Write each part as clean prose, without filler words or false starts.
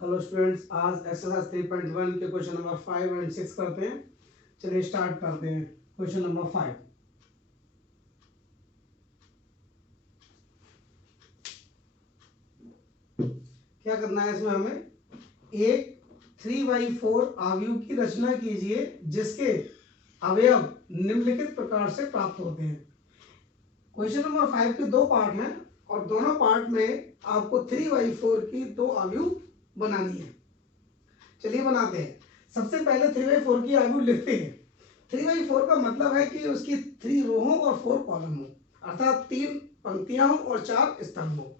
Hello students, आज exercise 3.1 के question number 5 and 6 करते हैं। चलिए स्टार्ट करते हैं। क्वेश्चन नंबर 5, क्या करना है इसमें हमें एक 3/4 आव्यूह की रचना कीजिए जिसके अवयव निम्नलिखित प्रकार से प्राप्त होते हैं। क्वेश्चन नंबर 5 के दो पार्ट हैं और दोनों पार्ट में आपको 3/4 की दो आव्यूह बनानी है। चलिए बनाते हैं। सबसे पहले 3/4 की आव्यूह लिखते हैं। 3/4 का मतलब है कि उसकी 3 रो हो और 4 कॉलम हो, अर्थात 3 पंक्तियां हो और 4 स्तंभ हो।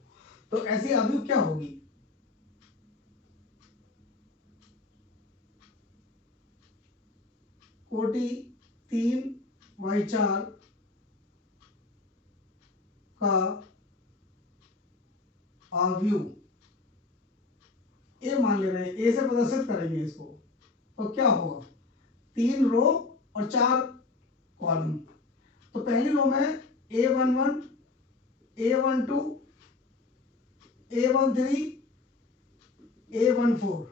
तो ऐसी आव्यूह क्या होगी? कोटि 3/4 का आव्यूह ए मान ले रहे हैं, ए से प्रदर्शित करेंगे इसको। तो क्या होगा? 3 रो और 4 कॉलम। तो पहली रो में A11, A12, A13, A14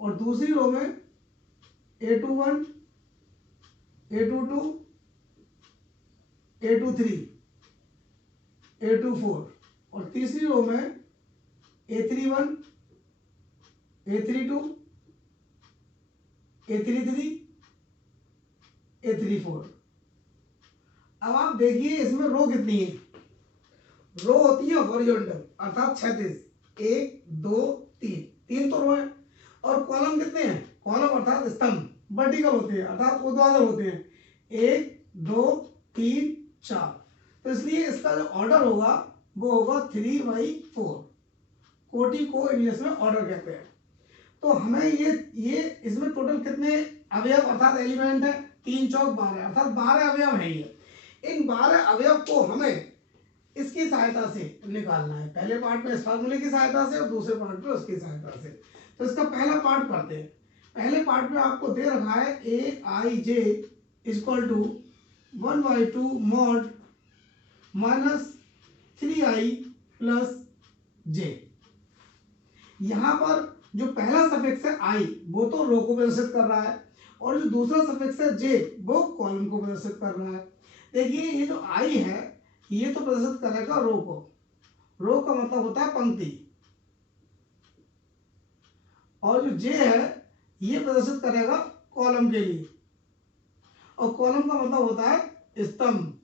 और दूसरी रो में A21, A22, A23, A24 और तीसरी रो में A31, A32, A33, A34। अब आप देखिए इसमें रो कितनी है। रो होती है हॉरिजॉन्टल अर्थात क्षैतिज, 1 2 3, 3 तो रो है। और कॉलम कितने हैं? कॉलम अर्थात स्तंभ वर्टिकल होते हैं अर्थात ऊर्ध्वाधर होते हैं, 1 2 3 4। तो इसलिए इसका जो ऑर्डर होगा वो होगा 3/4। कोटि को इंग्लिश में ऑर्डर कहते हैं। तो हमें ये इसमें टोटल कितने अवयव अर्थात एलिमेंट है? 3 चौक 12 अर्थात 12 अवयव है ये। इन 12 अवयव को हमें इसकी सहायता से निकालना है। पहले पार्ट में इस फार्मूले की सहायता से और दूसरे पार्ट में उसकी सहायता से। तो इसका पहला पार्ट करते हैं। पहले पार्ट में आपको दे रखा है Aij equal to 1/2 mod -3i plus j। यहां पर जो पहला सफिक्स है आई वो तो रो को प्रदर्शित कर रहा है और जो दूसरा सफिक्स है जे वो कॉलम को प्रदर्शित कर रहा है। देखिए ये जो आई है ये तो प्रदर्शित करेगा रो को। रो का मतलब होता है पंक्ति और जो जे है ये प्रदर्शित करेगा कॉलम के लिए और कॉलम का मतलब होता है स्तंभ।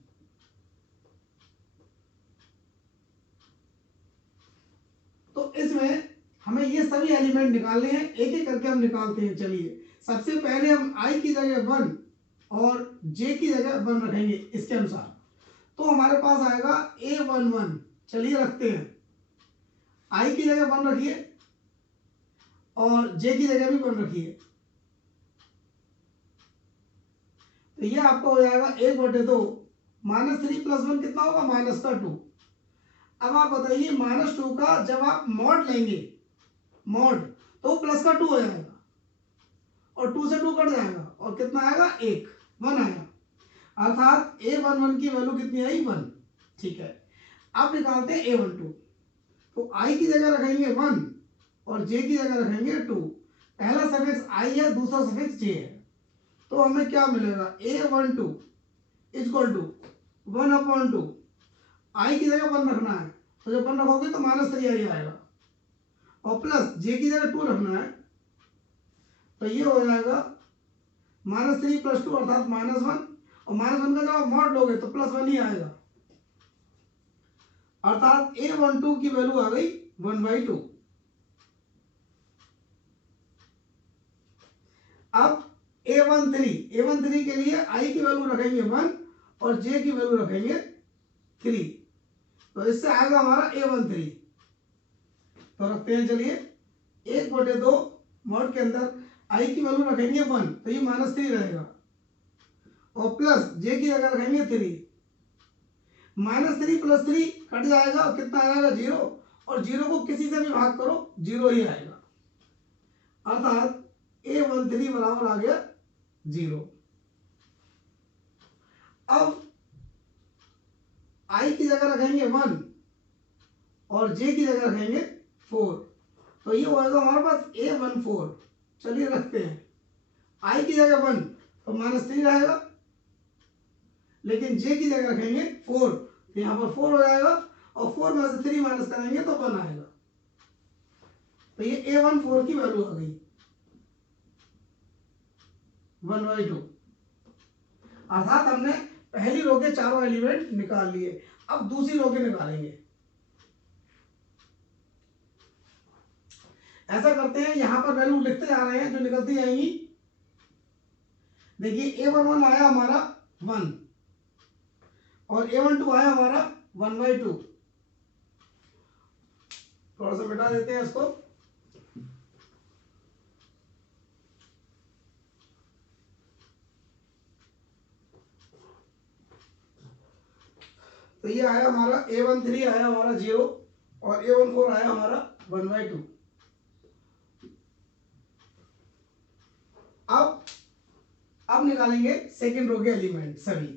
तो इसमें हमें ये सभी एलिमेंट निकालने हैं, एक एक करके हम निकालते हैं। चलिए सबसे पहले हम आई की जगह 1 और जे की जगह 1 रखेंगे इसके अनुसार। तो हमारे पास आएगा A11। चलिए रखते हैं, आई की जगह 1 रखिए और जे की जगह भी 1 रखिए। तो ये आपका हो जाएगा 1/2 -3 + 1 कितना होगा? -2। अब आप बताइए -2 का जब आप मॉड लेंगे मॉड तो प्लस का 2 हो जाएगा और 2 से 2 कट जाएगा और कितना आएगा? 1 आएगा। अर्थात A11 की वैल्यू कितनी आई? 1। ठीक है, अब निकालते हैं A12। तो आई की जगह रखेंगे 1 और जे की जगह रखेंगे 2। पहला सफिक्स आई है, दूसरा सफिक्स जे है। तो हमें क्या मिलेगा? A12 equal to 1/2। आई की जगह 1 रखना है तो जब 1 रखोगे तो -3i आएगा और प्लस जे की जगह 2 रखना है तो ये हो जाएगा -3 + 2 अर्थात -1 और -1 का जब आप मॉड लोगे तो +1 ही आएगा। अर्थात A12 की वैल्यू आ गई 1/2। अब A13 के लिए आई की वैल्यु रखेंगे 1 और जे की वैल्यू रखेंगे 3। तो इससे आएगा हमारा A13। तो रखते हैं। चलिए 1/2 मॉड के अंदर आई की वैल्यू रखेंगे 1 तो ये -3 रहेगा और प्लस जे की जगह रखेंगे 3। -3 + 3 कट जाएगा और कितना आएगा? 0 और 0 को किसी से भी भाग करो 0 ही आएगा। अर्थात A13 बराबर आ गया 0। अब आई की जगह रखेंगे 1 और जे की जगह रखेंगे 4 तो ये होगा हमारे पास A14। चलिए रखते हैं, I की जगह 1 तो -3 रहेगा, लेकिन J की जगह रखेंगे 4 तो यहाँ पर 4 हो जाएगा, और 4 में से 3 माइनस करेंगे तो 1 आएगा। तो ये A14 की वैल्यू आ गई 1/2। अर्थात हमने पहली रो के चारों एलिमेंट निकाल लिए। अब दूसरी रो के निकालेंगे। ऐसा करते हैं, यहां पर वैल्यू लिखते जा रहे हैं जो निकलती जाएंगी। देखिए A11 आया हमारा 1 और A12 आया हमारा 1/2। थोड़ा सा मिटा देते हैं इसको। तो ये आया हमारा A13 आया हमारा 0 और A14 आया हमारा 1/2। अब निकालेंगे सेकंड रो के एलिमेंट सभी।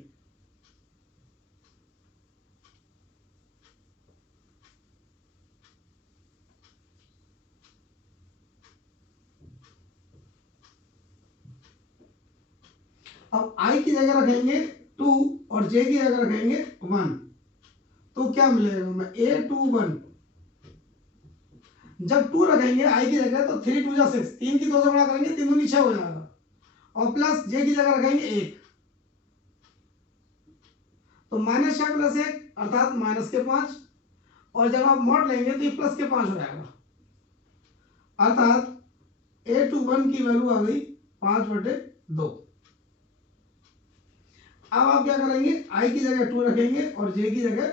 अब I की जगह रखेंगे 2 और J की जगह रखेंगे 1। तो क्या मिलेगा हमें A21। जब 2 रखेंगे I की जगह तो 3 2 जा 6, 3 की 2 से बड़ा करेंगे 3 दूनी 6 हो जाएगा, और प्लस J की जगह रखेंगे 1 तो -6 + 1 अर्थात -5, और जब आप मॉड लेंगे तो ये +5 हो जाएगा, अर्थात A21 की वैल्यू आ गई 5/2। अब आप क्या करेंगे, I की जगह 2 रखेंगे और J की जगह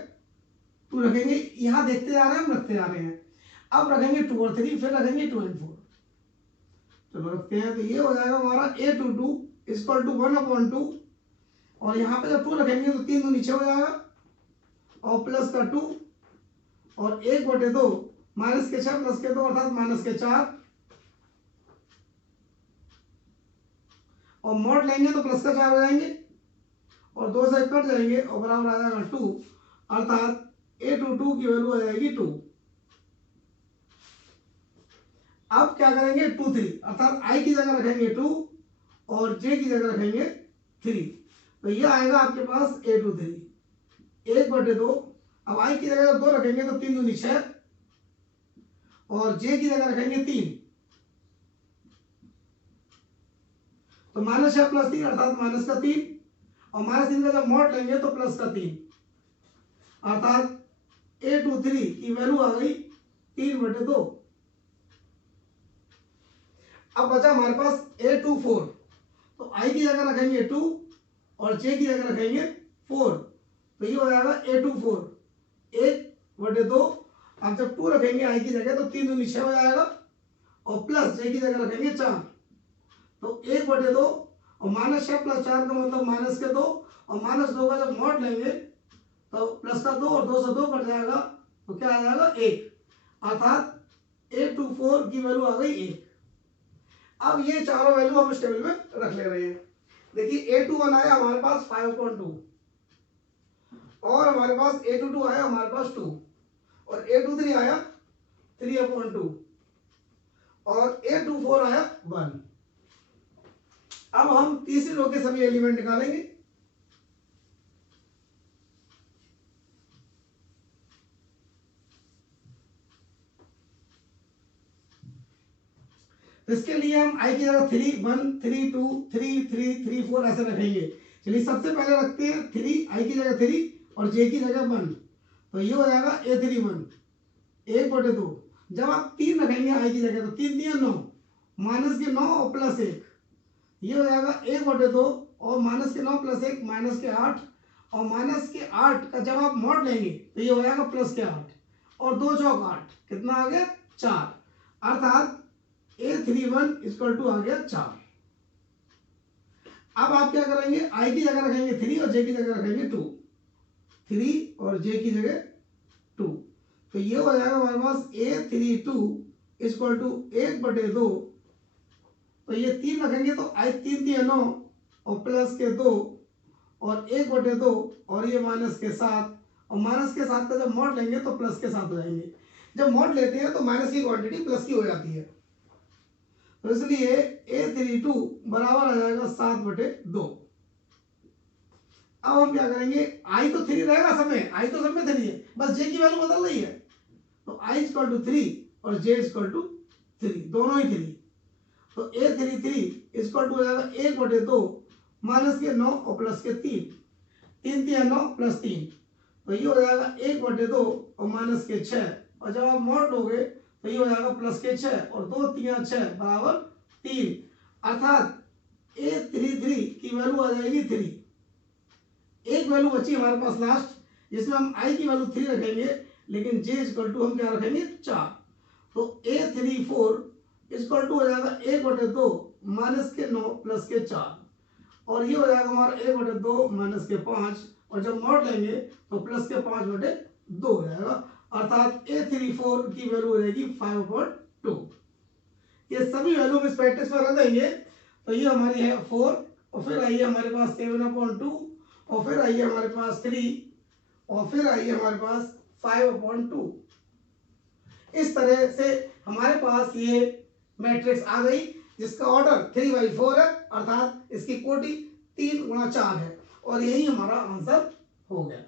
2 रखेंगे। यहां देखते जा रहे हैं, हम रखते जा रहे हैं। अब रखेंगे 2 और 3, फिर रखेंगे 2 और 4। चलो रखते हैं। तो ये हो जाएगा हमारा A22 = 1/2, और यहाँ पे जब 2 रखेंगे तो 3 दूनी 6 हो जाएगा, और प्लस का 2 और 1/2 -6 + 2 अर्थात -4, और मॉड लेंगे तो +4 हो जाएंगे, और 2 से कट जाएंगे और बराबर आ जाएगा 2, अर्थात A22 की वैल्यू आ जाएगी 2। अब क्या करेंगे 2 3, अर्थात I की जगह रखेंगे 2 और J की जगह रखेंगे 3। तो ये आएगा आपके पास A23 1/2। अब I की जगह 2 रखेंगे तो 3 दूनी 6, और J की जगह रखेंगे 3 तो -6 + 3 अर्थात -3, और -3 का जब मॉड लेंगे तो +3, अर्थात A23 की वैल्यू आ गई 3/2। अब बचा हमारे पास A24। तो I की जगह रखेंगे 2 और J की जगह रखेंगे 4। तो ये हो जाएगा A24 1/2। अब जब 2 रखेंगे I की जगह तो 3 दूनी 6 हो जाएगा, और प्लस J की जगह रखेंगे 4। तो 1/2 और -6 + 4 का मतलब -2, और -2 का जब मॉड लेंगे तो +2 और 2 से 2 कट जाएगा, तो क्या आ जाएगा 1, अर्थात A24 की वैल्यू आ गई 1। अब ये चारों वैल्यू हम इस टेबल में रख ले रहे हैं। देखिए A21 आया हमारे पास 5/2, और हमारे पास A22 आया हमारे पास 2, और A23 आया 3/2, और A24 आया 1। अब हम तीसरी रो के सभी एलिमेंट निकालेंगे। इसके लिए हम I की जगह 3 1 3 2 3 3 3 4 ऐसे रखेंगे। चलिए सबसे पहले रखते हैं 3, I की जगह 3 और J की जगह 1। तो ये हो जाएगा A31 1/2। जब आप 3 रखेंगे I की जगह तो 3 3 9, -9 और +1, ये हो जाएगा 1/2, और -9 + 1 -8, और -8 का जब आप मॉड लेंगे तो ये हो जाएगा +8, और 2 चौक 8, कितना आ गया 4, अर्थात A31 = आ गया 4। अब आप क्या करेंगे, I की जगह रखेंगे 3 और J की जगह रखेंगे 2, 3 और J की जगह 2। तो ये हो जाएगा हमारे पास A32 = 1/2। तो ये 3 रखेंगे तो I 3 3 9 और प्लस के 2 और 1/2, और ये -7, और -7 का जब मॉड लेंगे तो +7 हो जाएंगे। जब मॉड लेते हैं तो माइनस की क्वांटिटी प्लस की हो जाती है, तो इसलिए A32 बराबर आ जाएगा 7/2। अब हम क्या करेंगे, आई तो 3 रहेगा सब में, आई तो सब में 3 है, बस जे की वैल्यू बदल रही है, तो I इक्वल टू 3 और J इक्वल टू 3, दोनों ही 3, तो A33 इक्वल टू हो जाएगा 1/2 माइनस के 9 और प्लस के 3, 3 3 9 प्लस 3, तो ये हो जाएगा 1/2 और माइनस के 6, और जब आप मॉड लोगे तो ये हो जाएगा प्लस के 6 और 2 3 6 बराबर 3, अर्थात A33 की वैल्यू आ जाएगी 3। एक वैल्यू बची हमारे पास लास्ट, जिसमें हम I की वैल्यू 3 रखेंगे, लेकिन J इक्वल टू हम क्या रखेंगे 4, तो A34 इक्वल टू हो जाएगा 1/2 माइनस के 9 प्लस के 4, और ये हो जाएगा हमारा 1/2 माइनस के 5, और जब मॉड लेंगे तो प्लस के 5/2 हो जाएगा, अर्थात A34 की वैल्यू हो जाएगी 5/2। ये सभी वैल्यू हम इस प्रैक्टिस में रख देंगे, तो ये हमारी है 4, और फिर आइए हमारे पास 7/2, और फिर आइए हमारे पास 3, और फिर आइए हमारे पास 5/2। इस तरह से हमारे पास ये मैट्रिक्स आ गई, जिसका ऑर्डर 3/4 है, अर्थात इसकी कोटि 3 × 4 है, और यही हमारा आंसर हो गया।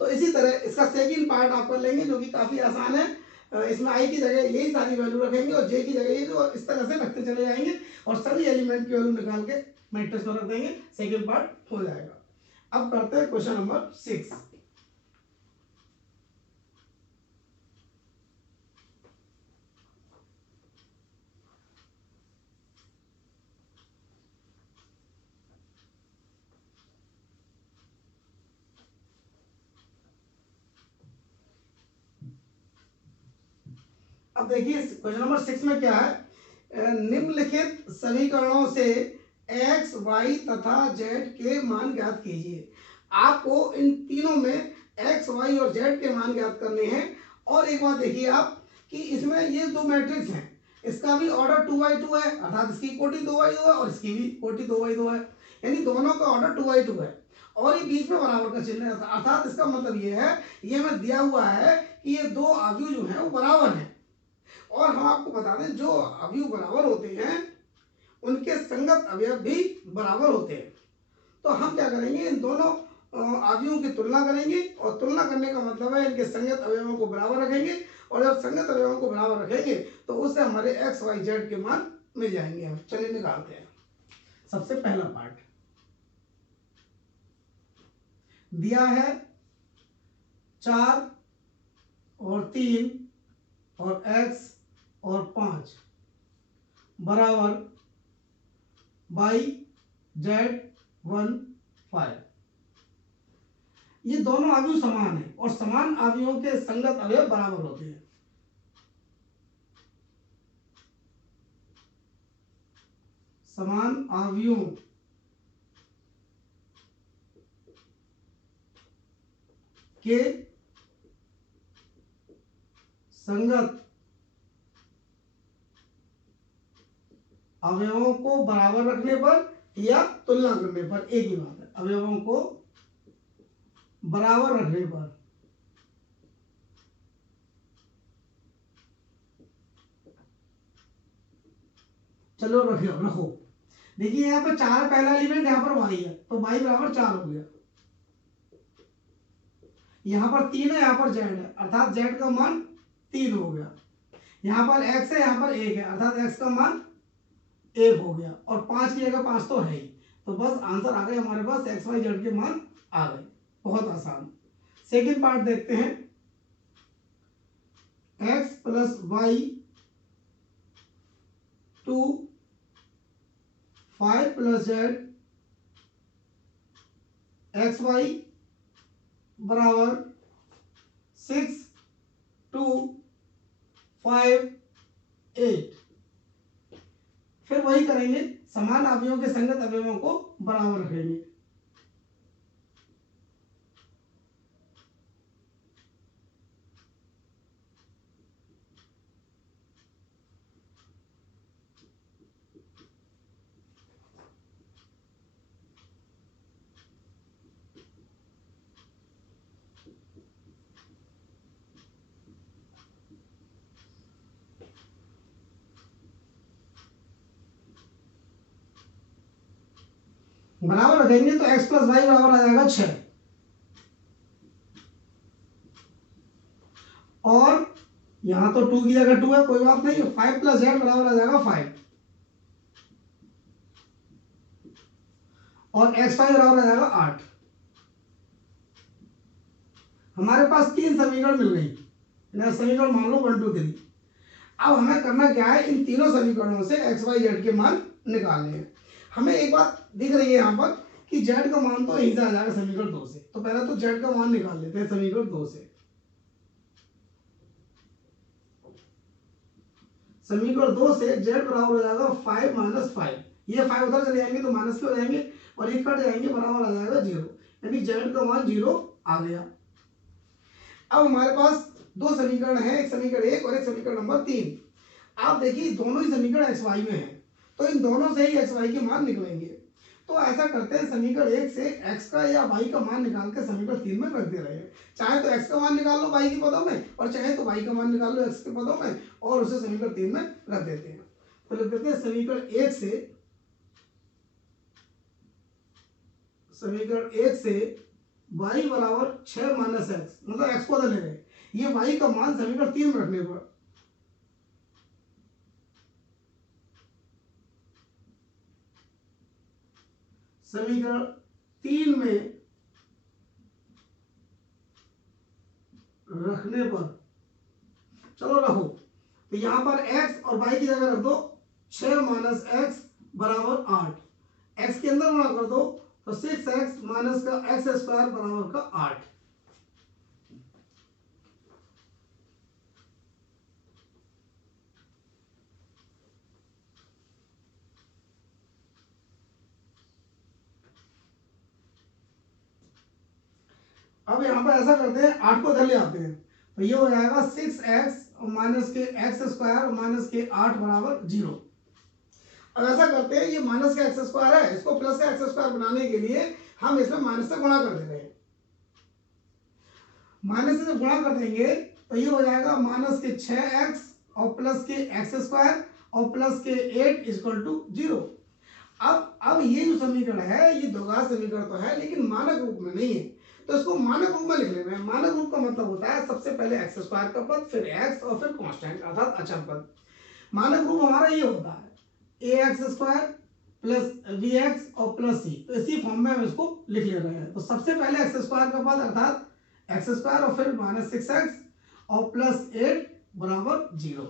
तो इसी तरह इसका सेकंड पार्ट आप कर लेंगे, जो कि काफी आसान है। इसमें आई की जगह यही सारी वैल्यू रखेंगे और जे की जगह ये, जो इस तरह से रखते चले जाएंगे और सभी एलिमेंट की वैल्यू निकाल के मैट्रिक्स में रख देंगे, सेकंड पार्ट हो जाएगा। अब करते हैं क्वेश्चन नंबर 6। अब देखिए क्वेश्चन नंबर 6 में क्या है, निम्नलिखित समीकरणों से x, y तथा z के मान ज्ञात कीजिए। आपको इन तीनों में x, y और z के मान ज्ञात करने हैं। और एक बात देखिए आप कि इसमें ये दो मैट्रिक्स हैं, इसका भी ऑर्डर 2/2 है, अर्थात इसकी कोटि 2/2 है और इसकी भी कोटि 2/2 है, यानी दोनों का ऑर्डर 2/2 है, और ये बीच में बराबर का चिन्ह है, अर्थात इसका मतलब ये है, ये हमें दिया हुआ है कि ये दो अवयव जो हैं वो बराबर हैं। और हम आपको बता दें, जो अवयव बराबर होते हैं उनके संगत अवयव भी बराबर होते हैं। तो हम क्या करेंगे, इन दोनों अवयवों की तुलना करेंगे, और तुलना करने का मतलब है इनके संगत अवयवों को बराबर रखेंगे, और जब संगत अवयवों को बराबर रखेंगे तो उससे हमारे x, y, z के मान मिल जाएंगे। हम चलिए निकालते हैं। सबसे पहला पार्ट दिया है 4 और 3 और x और 5 बराबर y, z 1 5। ये दोनों अवयव समान है और समान अवयवों के संगत अवयव बराबर होते हैं। समान अवयवों के संगत अवयवों को बराबर रखने पर या तुलना करने पर एक ही बात है, अवयवों को बराबर रखने पर चलो रखो। देखिए यहाँ पर 4 पहला एलिमेंट, यहाँ पर y है, तो y बराबर 4 हो गया। यहाँ पर 3 है, यहाँ पर z है, अर्थात z का मान 3 हो गया। यहाँ पर x है, यहाँ पर 1 है, अर्थात x का मान 1 हो गया, और 5 की जगह 5 तो है ही, तो बस आंसर आ गए हमारे पास, x, y, z के मान आ गए। बहुत आसान। सेकंड पार्ट देखते हैं, x plus y 2 5 plus z xy बराबर 6 2 5 8। फिर वही करेंगे, समान अवयवों के संगत अवयवों को बराबर रखेंगे। बराबर रखेंगे तो x प्लस वाई बराबर आ जाएगा 6, और यहां तो 2 की जगह 2 है, कोई बात नहीं, 5 प्लस जेड बराबर आ जाएगा 5, और एक्स वाई बराबर आ जाएगा 8। हमारे पास 3 समीकरण मिल गई, समीकरण मान लो 1 2 3। अब हमें करना क्या है, इन तीनों समीकरणों से एक्स वाई जेड के मान निकालने हैं। हमें एक बात दिख रही है यहाँ पर कि जेड का मान तो यहीं से आ जाएगा समीकरण 2 से, तो पहले तो जेड का मान निकाल लेते हैं समीकरण 2 से। समीकरण 2 से जेड बराबर हो जाएगा 5 माइनस 5, ये 5 उधर चले जाएंगे तो माइनस के हो जाएंगे, और ये कट जाएंगे, बराबर आ जाएगा 0, यानी जेड का मान 0 आ गया। अब हमारे पास दो समीकरण है, एक समीकरण 1 और एक समीकरण नंबर 3। आप देखिए दोनों ही समीकरण एक्स वाई में हैं, तो इन दोनों से ही एक्स वाई के मान निकलेंगे। तो ऐसा करते हैं, समीकरण 1 से एक्स का या वाई का मान निकाल के समीकरण 3 में रख दे रहे हैं। चाहे तो एक्स का मान निकाल लो वाई के पदों में, और चाहे तो वाई का मान निकाल लो एक्स के पदों में, और उसे समीकरण 3 में रख देते हैं। तो लिख देते हैं समीकरण 1 से वाई बराबर 6 माइनस एक्स, मतलब एक्स को ले रहे हैं, ये वाई का मान समीकरण 3 में रखने पर समीकरण 3 में रखने पर, चलो रखो, तो यहां पर x और y की जगह रख दो 6 माइनस एक्स बराबर 8, x के अंदर गुणा कर दो तो 6x माइनस का एक्स स्क्वायर बराबर का 8। अब यहाँ पर ऐसा करते हैं, 8 को इधर ले आते हैं, तो ये हो जाएगा 6x माइनस के एक्स स्क्वायर माइनस के 8 बराबर 0। अब ऐसा करते हैं, ये माइनस का एक्स स्क्वायर है, इसको प्लस का एक्स स्क्वायर बनाने के लिए हम इसमें माइनस से गुणा कर दे रहे हैं। माइनस से जब गुणा कर देंगे तो ये हो जाएगा माइनस के 6x और प्लस के एक्स स्क्वायर और प्लस के 8 इक्वल टू 0। अब ये जो समीकरण है ये द्विघात समीकरण तो है, लेकिन मानक रूप में नहीं है, तो इसको मानक रूप में लिख लेना है। मानक रूप का मतलब होता है सबसे पहले एक्स स्क्वायर का पद, फिर एक्स और फिर कांस्टेंट अर्थात अचर पद। मानक रूप हमारा ये होता है a x square plus b x और प्लस सी, तो इसी फॉर्म में हम इसको लिख ले रहे हैं। तो सबसे पहले एक्स स्क्वायर का पद अर्थात एक्स स्क्वायर और फिर माइनस 6x और प्लस 8 बराबर 0।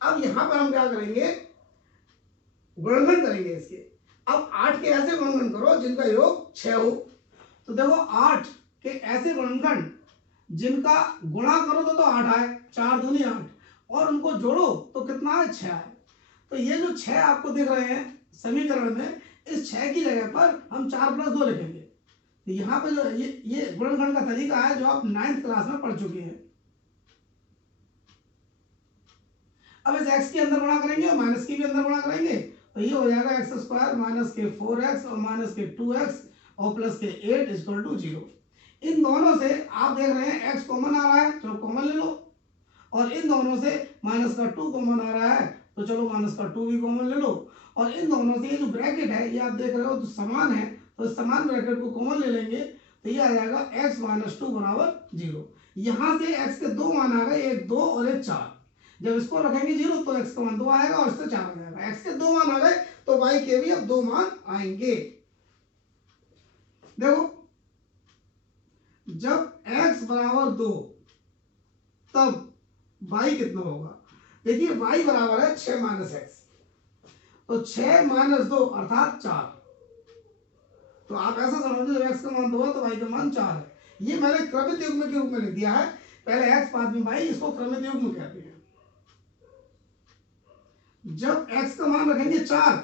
अब यहां पर हम क्या करेंगे, गुणनखंड करेंगे इसके। अब 8 के ऐसे गुणनखंड करो जिनका योग 6 हो, तो देखो 8 के ऐसे गुणनखंड जिनका गुणा करो तो 8 आए, 4 दूनी 8, और उनको जोड़ो तो कितना है, 6 आए। तो ये जो 6 आपको दिख रहे हैं समीकरण में, इस 6 की जगह पर हम 4 प्लस 2 लिखेंगे। तो यहाँ पे जो ये गुणनखंड का तरीका है जो आप 9th क्लास में पढ़ चुके हैं। अब इस x के अंदर गुणा करेंगे और माइनस के भी अंदर गुणा करेंगे, तो ये हो जाएगा एक्स स्क्वायर माइनस के 4x और माइनस के 2x और प्लस के 8 इक्वल टू 0। इन दोनों से आप देख रहे हैं x कॉमन आ रहा है, चलो कॉमन ले लो, और इन दोनों से माइनस का 2 कॉमन आ रहा है, तो चलो माइनस का 2 भी कॉमन ले लो, और इन दोनों से ये जो ब्रैकेट है ये आप देख रहे हो तो समान है, तो समान ब्रैकेट को कॉमन ले लेंगे, तो ये आ जाएगा x माइनस 2 बराबर 0। यहां से x के दो मान आ गए, एक 2 और एक 4। जब इसको रखेंगे 0 तो x का मान 2 आएगा और इससे 4 आ जाएगा। x के दो मान आ गए तो y के भी अब 2 मान आएंगे। देखो जब x बराबर 2 तब y कितना होगा, देखिए y बराबर है 6 माइनस एक्स, तो 6 माइनस 2 अर्थात 4। तो आप ऐसा समझो जब x का मान 2 है तो y का मान 4 है। ये मैंने क्रमित युग्म के रूप में लिख दिया है, पहले x बाद में y, इसको क्रमित युग्म कहते हैं। जब x का मान रखेंगे 4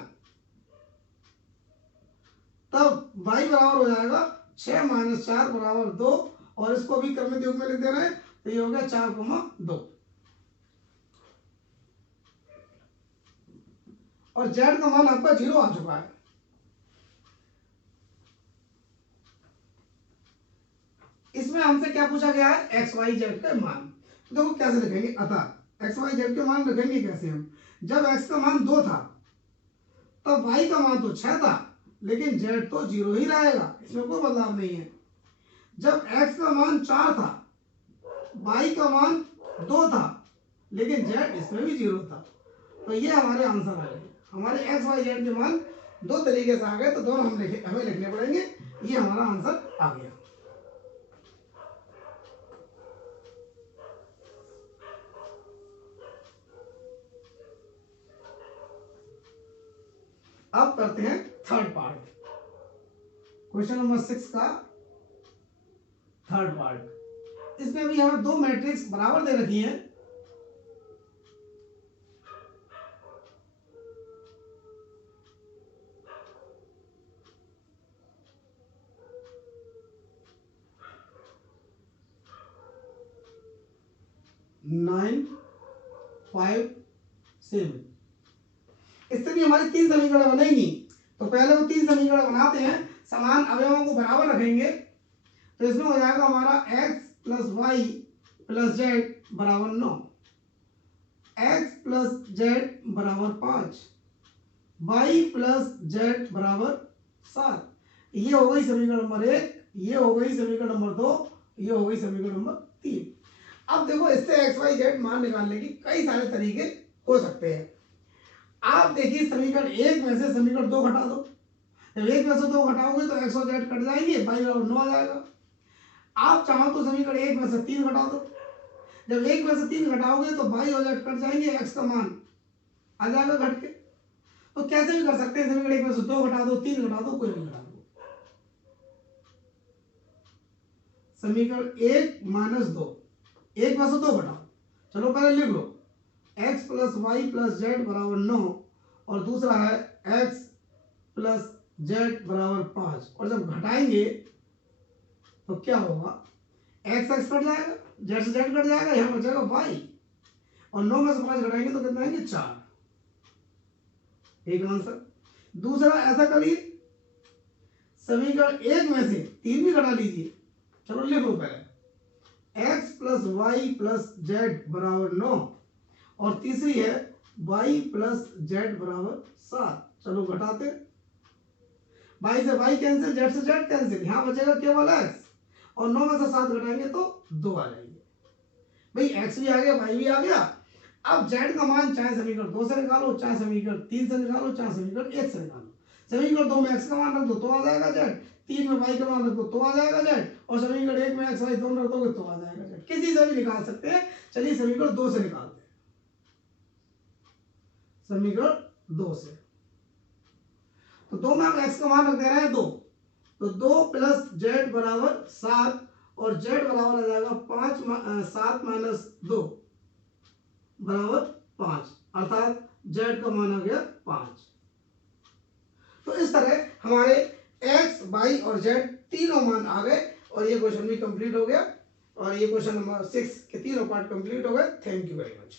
तब y बराबर हो जाएगा 6 माइनस 4 बराबर 2, और इसको भी क्रमित युग्म में लिख दे रहे हैं, तो ये हो गया 4,2। और z का मान आपका 0 आ चुका है। इसमें हमसे क्या पूछा गया है, एक्स वाई जेड का मान। तो देखो कैसे लिखेंगे, अतः एक्स वाई जेड के मान रखेंगे कैसे हम, जब x का मान 2 था तब y का मान तो 6 था, लेकिन z तो 0 ही रहेगा, इसमें कोई बदलाव नहीं है। जब x का मान 4 था, y का मान 2 था, लेकिन z इसमें भी 0 था। तो ये हमारे आंसर आ गए। हमारे x y z के मान दो तरीके से आ गए, तो दोनों हमें लिखने पड़ेंगे। ये हमारा आंसर आ गया। अब करते हैं थर्ड पार्ट, क्वेश्चन नंबर 6 का थर्ड पार्ट। इसमें भी हमें दो मैट्रिक्स बराबर दे रखी हैं। नाइन 5 7, इससे भी हमारी 3 समीकरण बनेंगी। तो पहले वो 3 समीकरण बनाते हैं, समान अवयवों को बराबर रखेंगे। तो इसमें हो जाएगा हमारा x plus Y plus Z बराबर 9, x प्लस जेड बराबर 5, y प्लस जेड बराबर 7। ये हो गई समीकरण नंबर 1, ये हो गई समीकरण नंबर 2, ये हो गई समीकरण नंबर 3। अब देखो, इससे एक्स वाई जेड मान निकालने की कई सारे तरीके हो सकते हैं। आप देखिए, समीकरण 1 में से समीकरण 2 घटा दो। जब 1 में से 2 घटाओगे तो एक्स और जेड कट जाएंगे, बाई बराबर 9 आ जाएगा। आप चाहो तो समीकरण 1 में से 3 घटा दो। जब 1 में से 3 घटाओगे तो बाई और जेड कट जाएंगे, एक्स का मान आ जाएगा घट के। तो कैसे भी कर सकते हैं, समीकरण 1 में से 2 घटा दो, 3 घटा दो, कोई भी घटा दो। समीकरण 1 माइनस 2, 1 में से 2 घटाओ। चलो पहले लिख लो, x plus Y plus Z बराबर 9, और दूसरा है x प्लस जेड बराबर 5। और जब घटाएंगे तो क्या होगा, x x कट जाएगा, z से z कट जाएगा, यहाँ बचेगा y, और 9 में से 5 घटाएंगे तो कितना आएंगे 4। एक आंसर। दूसरा ऐसा करिए, समीकरण 1 में से 3 भी घटा लीजिए। चलो लिख लो पहले, x plus Y plus Z बराबर 9, और तीसरी है y प्लस जेड बराबर 7। चलो घटाते, y से y कैंसिल, z से z कैंसिल, यहाँ बचेगा केवल x, और 9 में से 7 घटाएंगे तो 2 आ जाएंगे। भाई x भी आ गया, y भी आ गया। अब z का मान चाहे समीकरण 2 से निकालो, चाहे समीकरण 3 से निकालो, चाहे समीकरण 1 से निकालो। समीकरण 2 में x का मान रख दो तो आ जाएगा z, 3 में y का मान रख दो तो आ जाएगा z, और समीकरण 1 में x y दोनों रख दोगे तो आ जाएगा z। किसी से भी निकाल सकते हैं। चलिए समीकरण 2 से निकालते हैं, समीकरण 2 से। तो 2 में हम x का मान रख दे रहे हैं 2, तो 2 प्लस जेड बराबर 7, और z बराबर आ जाएगा 7 माइनस 2 बराबर 5, अर्थात z का मान आ गया 5। तो इस तरह हमारे x, y और z तीनों मान आ गए, और ये क्वेश्चन भी कंप्लीट हो गया, और ये क्वेश्चन नंबर 6 के तीनों पार्ट कंप्लीट हो गए। Thank you very much.